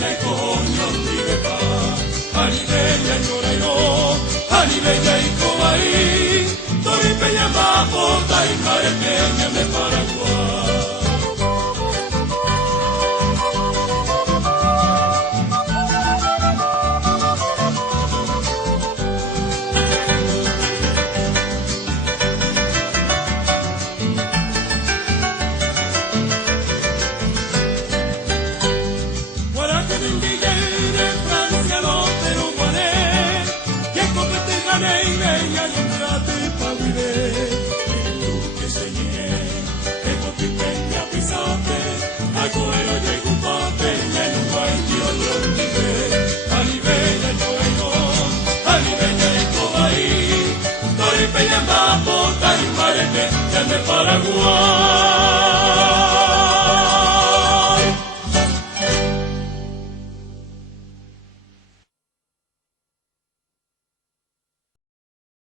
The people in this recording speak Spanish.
bella y coño vive pa, ani bella y corayo, ani bella y cobaí, tori peña mapota y mare peña de Paraguay. Paraguay.